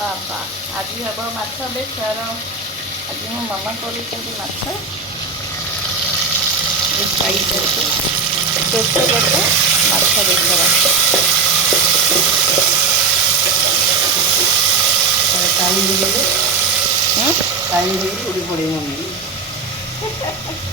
ବାବା ଆଜି ହେବ ମାଛ ବେସର। ଆଜି ମୋ ମାମା କରୁଛନ୍ତି ମାଛ ଛୋଟ ବଡ଼ ମାଛ ବେସର। ପାଣି ଦେଇଦେଲେ ହୁଁ ପାଣି ଦେଇକି ଉଡ଼ି ପଡ଼ିବ ମମି।